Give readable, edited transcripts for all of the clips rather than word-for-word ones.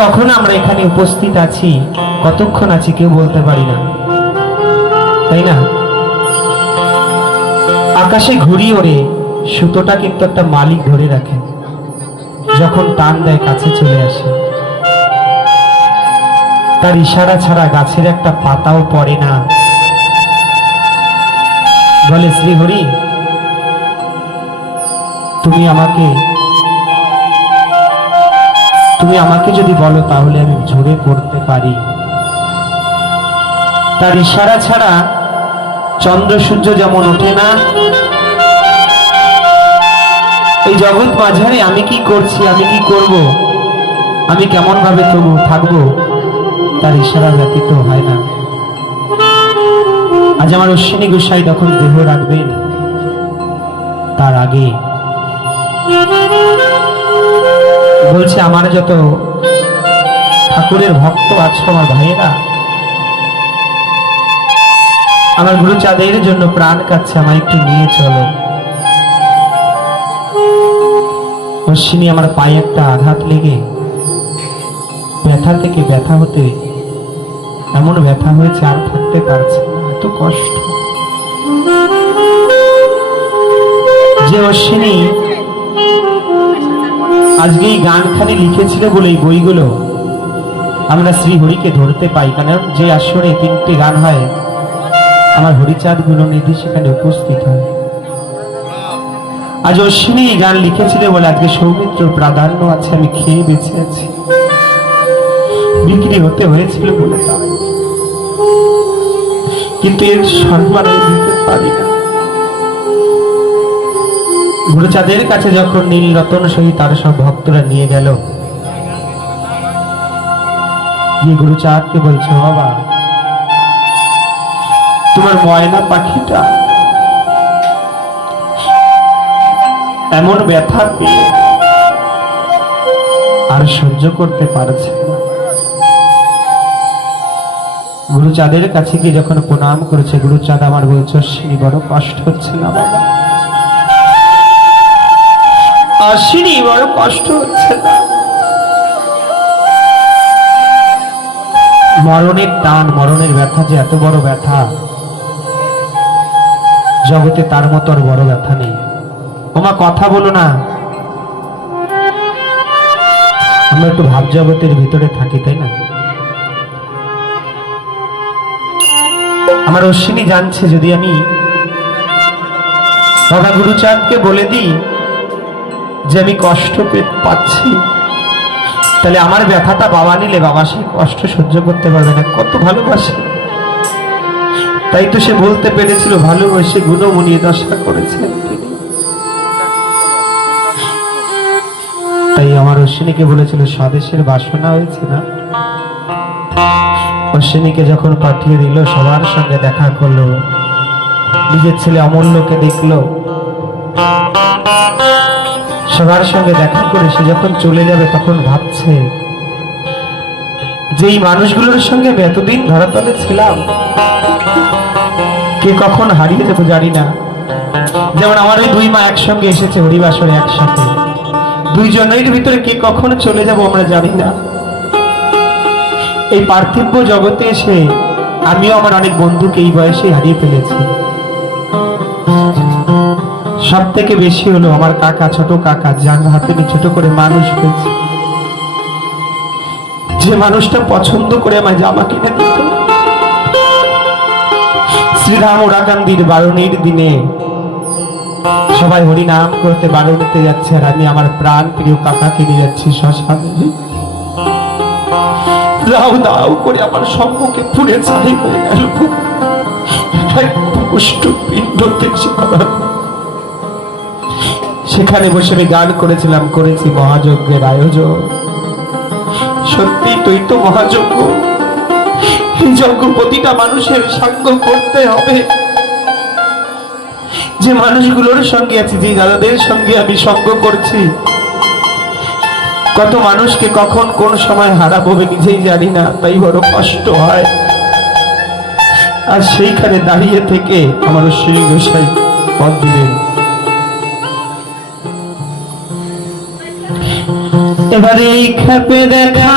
কখন আমরা এখানে উপস্থিত আছি, কতক্ষণ আছি কেউ বলতে পারি না, তাই না? আকাশে ঘুড়ি ওড়ে, সুতোটা কিন্তু একটা মালিক ধরে রাখে, যখন টান দেয় কাছে চলে আসে। তার ইশারা ছাড়া গাছের একটা পাতাও পড়ে না। বলে, শ্রীহরি, তুমি আমাকে যদি বলো তাহলে আমি ঝরে পড়তে পারি। তার ইশারা ছাড়া চন্দ্র সূর্য যেমন ওঠে না, এই জগৎ মাঝারে আমি কি করছি, আমি কি করব, আমি কেমন ভাবে তবু থাকবো, তার ইশারা ব্যতীত হয় না। আজ আমার অশ্বিনী গোসাই যখন দেহ রাখবেন, তার আগে বলছে, আমার যত ঠাকুরের ভক্ত আছো আমার ভাইয়েরা, আমার গুরুচাঁদের জন্য প্রাণ কাচ্ছে, আমায় একটু নিয়ে চলো। অশ্বিনী আমার পায়ে একটা আঘাত লেগে ব্যথা থেকে ব্যথা হতে এমন ব্যথা হয়েছে, আর থাকতে পারছে না, এত কষ্ট। যে অশ্বিনী আজকে এই গানখানি লিখেছিল বলে এই বইগুলো আমরা শ্রীহরিকে ধরতে পাই, কারণ যে আসরে 3টে গান হয়, আমার হরিচাঁদ গুণনিধি সেখানে উপস্থিত হয়। আজ অশ্বিনী এই গান লিখেছিল বলে আজকে সৌমিত্র প্রাধান্য আছে, আমি খেয়ে বেঁচে আছি। বিক্রি হতে হয়েছিল বলে তা, কিন্তু এর সম্মান দিতে পারি না। গুরুচাঁদের কাছে যখন নীল রতন সহিত তার সব ভক্তরা নিয়ে গেল, গিয়ে গুরুচাঁদকে বলছে, বাবা, তোমার ময়না পাখিটা এমন ব্যথা পেয়ে আর সহ্য করতে পারছে না। গুরুচাঁদের কাছে গিয়ে যখন প্রণাম করেছে, গুরুচাঁদ আমার বলছে, অশ্বিনী বড় কষ্ট হচ্ছে না বাবা, অশ্বিনী বড় কষ্ট হচ্ছে না। মরণের টান, মরণের ব্যথা যে এত বড় ব্যথা, জগতে তার মতো আর বড় ব্যথা নেই। ওমা কথা বলো না, আমরা একটু ভাব জগতের ভিতরে থাকি, তাই না? আমার অশ্বিনী জানছে, যদি আমি বাবা গুরুচাঁদকে বলে দিই যে আমি কষ্ট পাচ্ছি, তাহলে আমার ব্যথাটা বাবা নিলে বাবা সেই কষ্ট সহ্য করতে পারবে না। কত ভালোবাসে, তাই তো সে বলতে পেরেছিল, ভালোবাসে গুণমণি দশা করেছেন তিনি। তাই আমার অশ্বিনীকে বলেছিল, স্বদেশের বাসনা হয়েছে না। অশ্বিনীকে যখন পাঠিয়ে দিল, সবার সঙ্গে দেখা করলো, নিজের ছেলে অমূল্যকে দেখলো, সবার সঙ্গে দেখা করে সে যখন চলে যাবে, তখন ভাবছে যে এই মানুষগুলোর সঙ্গে এতদিন ধরাতলে ছিলাম, কে কখন হারিয়ে যেত জানি না। যেমন আমার ওই 2 মা একসঙ্গে এসেছে হরিবাসরে একসাথে, 2 জনের ভিতরে কে কখন চলে যাব আমরা জানি না। এই পার্থিব জগতে এসে আমিও আমার অনেক বন্ধুকে এই বয়সে হারিয়ে ফেলেছি। সব থেকে বেশি হলো আমার কাকা, ছোট কাকা, যার হাতে আমি ছোট করে মানুষ হয়েছি, যে মানুষটা পছন্দ করে আমায় জামা কিনে দিত। শ্রীরাম ওরাকান্দির বারণীর দিনে সবাই হরি নাম করতে বারণীতে যাচ্ছে, আর আমি আমার প্রাণ প্রিয় কাকাকে নিয়ে যাচ্ছি শ্মশানে। দাও দাও করে আমার সম্মুখে পুড়ে ছাই হয়ে গেল, পুষ্ট পিণ্ড দেখছি। সেখানে বসে আমি গান করেছিলাম, করেছি মহাযজ্ঞের আয়োজন। সত্যি তুই তো মহাযজ্ঞ, এই যজ্ঞ প্রতিটা মানুষের সঙ্গ করতে হবে। যে মানুষগুলোর সঙ্গে আছি, যে দাদাদের সঙ্গে আমি সঙ্গ করছি, কত মানুষকে কখন কোন সময় হারাবো নিজেই জানি না, তাই বড় কষ্ট হয়। আর সেইখানে দাঁড়িয়ে থেকে আমার অশ্বিনী গোসাই পথ দিলেন। এবারে এই খেপে দেখা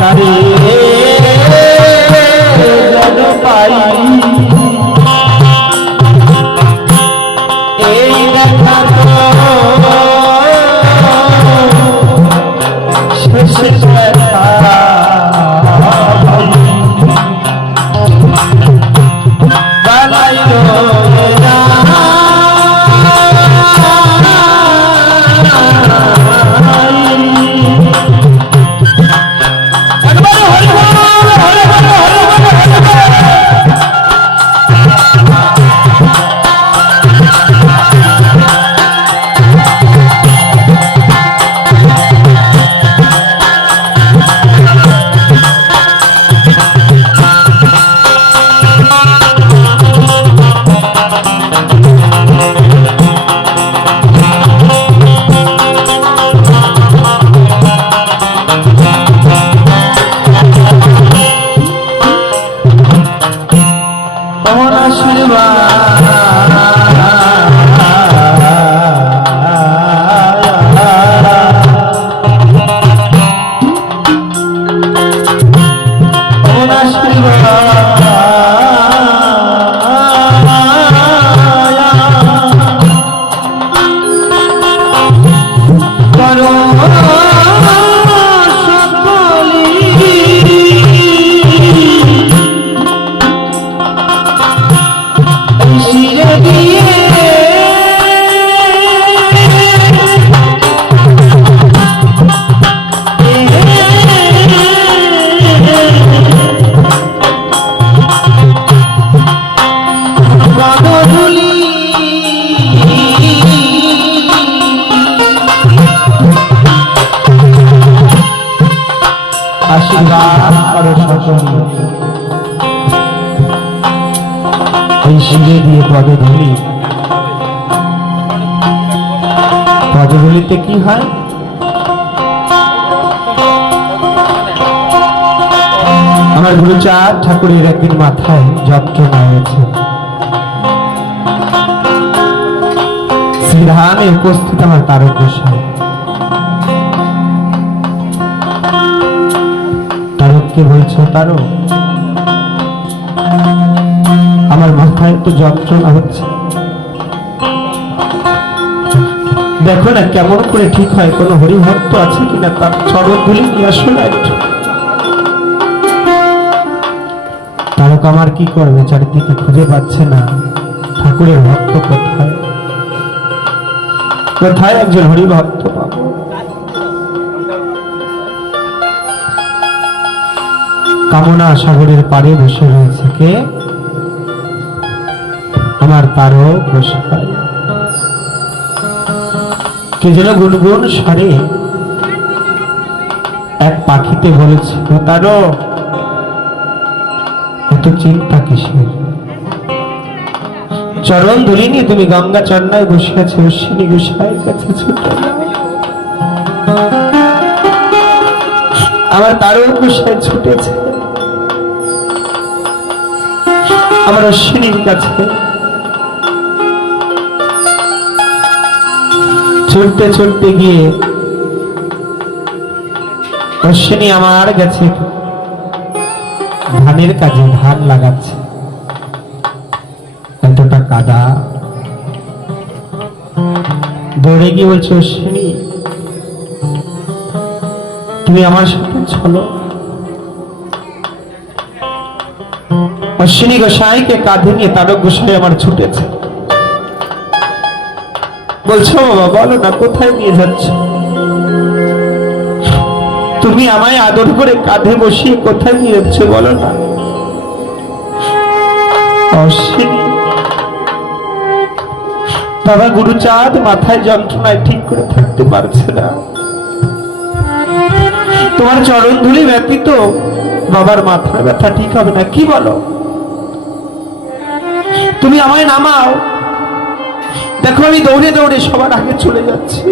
তারে যেন পাই এই দেখা শেষ দেখা আশীর্বাদ করো সকলে এই শিরে দিয়ে পদধূলিতে কি হয়? আমার গুরুচাঁদ ঠাকুরের একদিন মাথায় যন্ত্রণা হয়েছে। শ্রীধামে উপস্থিত আমার তারক গোসাই তারককে বলছে, তারক আমার মাথায় তো যন্ত্রণা হচ্ছে, দেখো না কেমন করে ঠিক হয়, কোন হরিভক্ত আছে কিনা তার চরণধূলি নিয়ে আসো না একটু। তারক আমার কি করবে, চারিদিকে খুঁজে পাচ্ছে না ঠাকুরের ভক্ত কোথায় কোথায় একজন হরিভক্ত পাবো। কামনা সাগরের পাড়ে বসে রয়েছে কে? আমার তারক গোসাই। কে যেন গুনগুন স্বরে এক পাখিতে বলেছে, তারক এত চিন্তা কিসের? চরণ ধুলি নিয়ে তুমি গঙ্গা চন্নায় বসে আছে, অশ্বিনী গোসাইয়ের কাছে ছুটে আমার তারক গোসাই ছুটেছে আমার অশ্বিনীর কাছে। ছুটতে ছুটতে গিয়ে অশ্বিনী আমার গেছে ধানের কাজে, ধান লাগাচ্ছে, এতটা কাদা। দৌড়ে গিয়ে বলছে, অশ্বিনী তুমি আমার সাথে চলো। অশ্বিনী গোসাইকে কাঁধে নিয়ে তারক গোসাই আমার ছুটেছে। বলছো বাবা বলো না কোথায় নিয়ে যাচ্ছ? তুমি আমায় আদর করে কাঁধে বসিয়ে কোথায় নিয়ে যাচ্ছ বলো না। অশ্বিনী বাবা গুরুচাঁদ মাথায় যন্ত্রণায় ঠিক করে থাকতে পারছে না, তোমার চরণ ধুলি ব্যতীত বাবার মাথার ব্যথা ঠিক হবে না, কি বলো? তুমি আমায় নামাও, দেখো আমি দৌড়ে দৌড়ে সবার আগে চলে যাচ্ছি।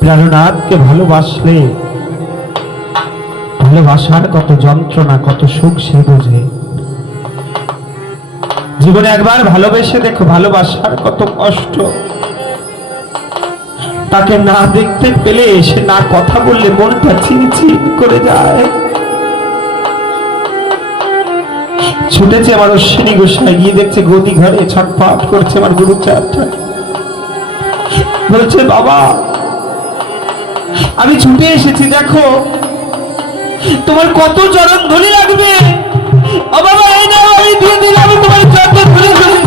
প্রাণনাথকে ভালোবাসলে ভালোবাসার কত যন্ত্রণা কত সুখ সে বোঝে। জীবনে একবার ভালোবেসে দেখো ভালোবাসার কত কষ্ট। তাকে না দেখতে পেলে, সে না কথা বললে মনটা চিনচিন করে যায়। ছুটেছে আমার অশ্বিনী গোসাই, গিয়ে দেখছে গদি ঘরে ছটফট করছে আমার গুরুচারটা। বলছে বাবা আমি ছুটে এসেছি, দেখো তোমার কত চরণ ধুলি লাগবে। ও বাবা এই নাও, আমি দিয়ে দিলাম তোমার চরণ ধুলি ধুলি।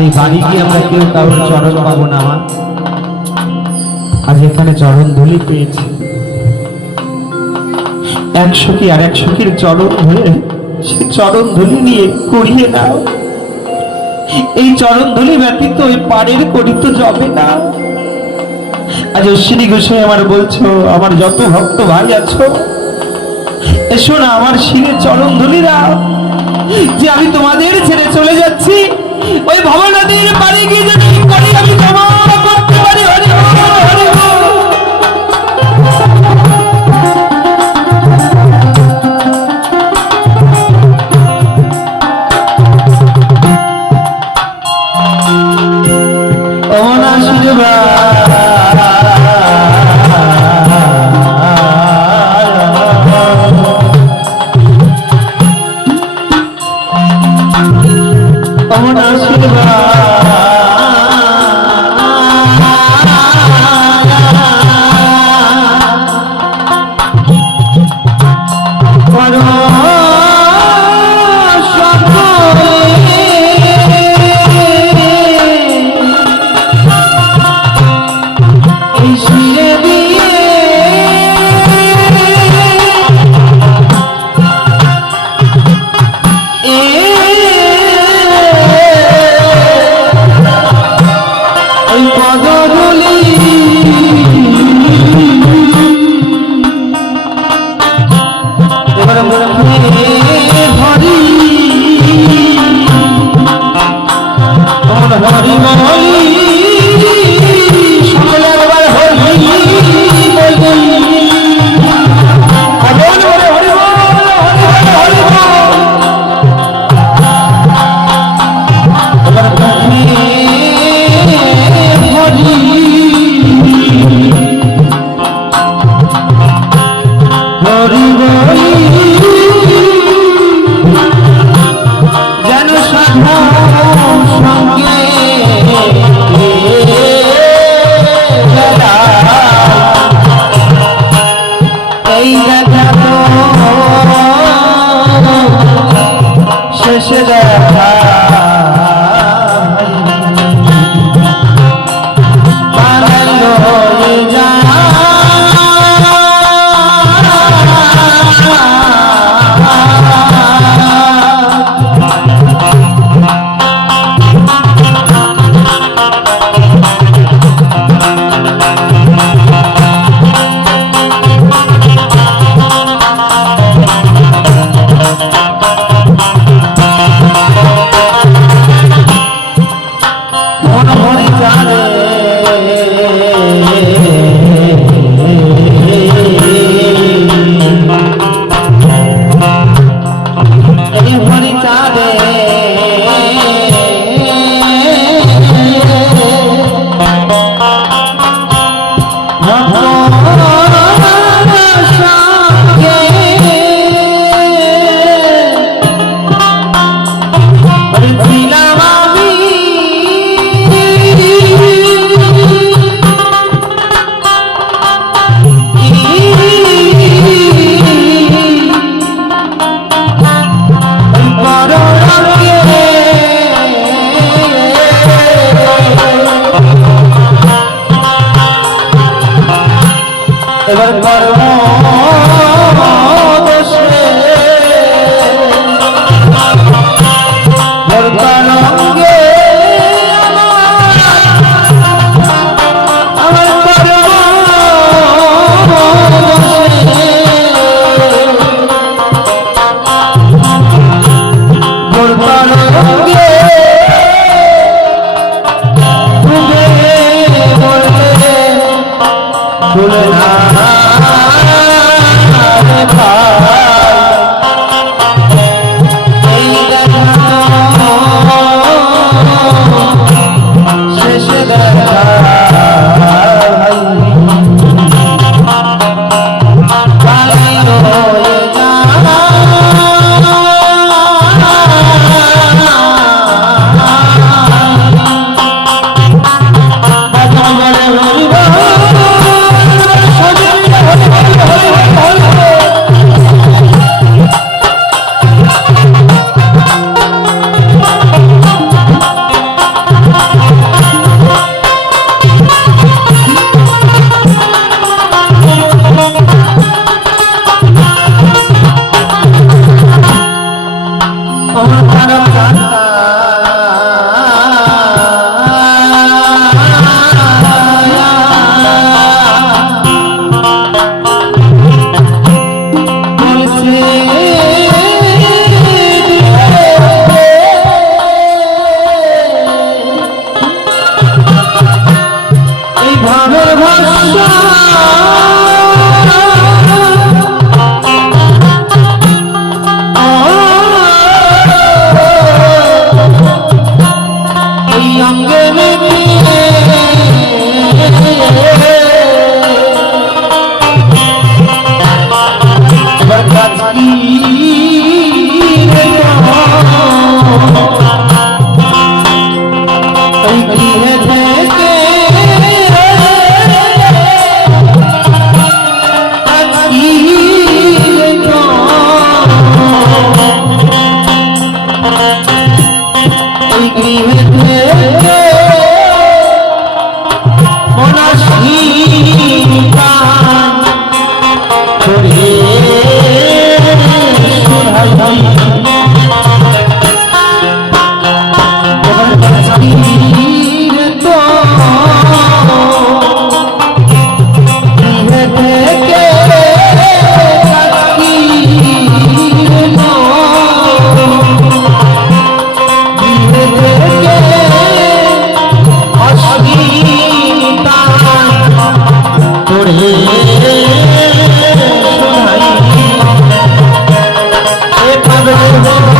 এই বাড়ি কি আমরা কেউ কারোর চরণ পাবো না? আমার আজ এখানে চরণ ধুলি পেয়েছি, এক সখী আর এক সখীর চরণ ধরে সে চরণ ধুলি নিয়ে করিয়ে নাও। এই চরণ ধুলি ব্যতীত ওই পাড়ের করি তো যাবে না। আজ অশ্বিনী গোসাই আমার বলছো, আমার যত ভক্ত ভাই আছো, এসো না আমার শিরে চরণ ধুলি দাও, যে আমি তোমাদের ছেড়ে চলে যাচ্ছি ওই ভবনদীর পাড়ে গিয়ে যদি করি আমি ক্ষমা করতে পারি। হরি বল, হরি বল। চলে